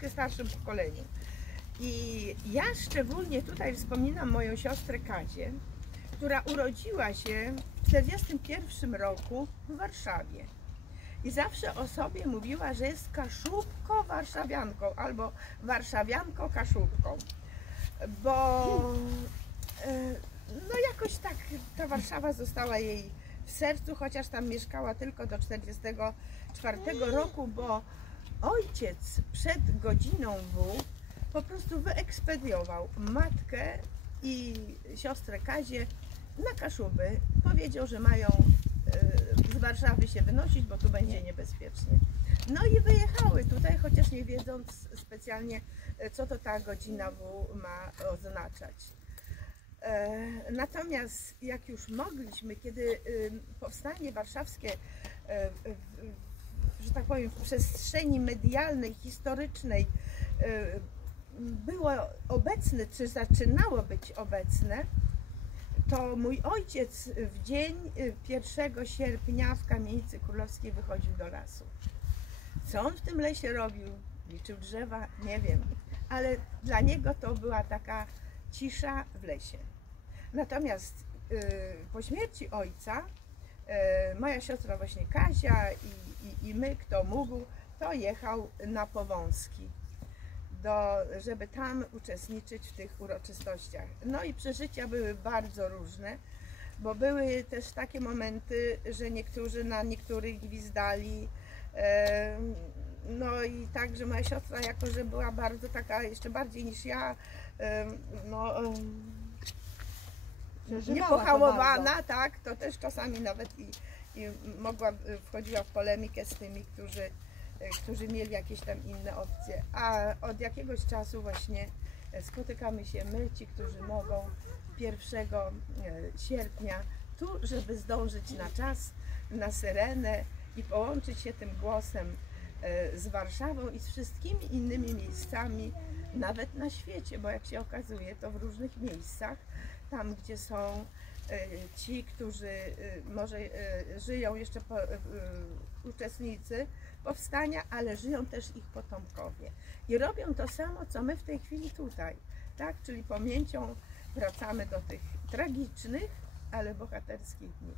troszeczkę starszym pokoleniu. I ja szczególnie tutaj wspominam moją siostrę Kazię, która urodziła się w 1941 roku w Warszawie. I zawsze o sobie mówiła, że jest kaszubko-warszawianką albo warszawianko-kaszubką. Bo no jakoś tak ta Warszawa została jej w sercu, chociaż tam mieszkała tylko do 1944 roku, bo ojciec przed godziną W po prostu wyekspediował matkę i siostrę Kazię na Kaszuby. Powiedział, że mają z Warszawy się wynosić, bo tu będzie niebezpiecznie. No i wyjechały tutaj, chociaż nie wiedząc specjalnie, co to ta godzina W ma oznaczać. Natomiast jak już mogliśmy, kiedy powstanie warszawskie, że tak powiem, w przestrzeni medialnej, historycznej było obecne, czy zaczynało być obecne, to mój ojciec w dzień 1 sierpnia w Kamienicy Królewskiej wychodził do lasu. Co on w tym lesie robił? Liczył drzewa? Nie wiem, ale dla niego to była taka cisza w lesie. Natomiast po śmierci ojca moja siostra właśnie Kazia i my, kto mógł, to jechał na Powązki, żeby tam uczestniczyć w tych uroczystościach. No i przeżycia były bardzo różne, bo były też takie momenty, że niektórzy na niektórych gwizdali. No i tak, że moja siostra, jako że była bardzo taka, jeszcze bardziej niż ja, niepohamowana, tak, to też czasami nawet i wchodziła w polemikę z tymi, którzy mieli jakieś tam inne opcje. A od jakiegoś czasu właśnie spotykamy się my, ci, którzy mogą, 1 sierpnia tu, żeby zdążyć na czas, na Syrenę i połączyć się tym głosem z Warszawą i z wszystkimi innymi miejscami, nawet na świecie, bo jak się okazuje, to w różnych miejscach, tam gdzie są ci, którzy może żyją jeszcze uczestnicy powstania, ale żyją też ich potomkowie. I robią to samo, co my w tej chwili tutaj, tak? Czyli pamięcią wracamy do tych tragicznych, ale bohaterskich dni.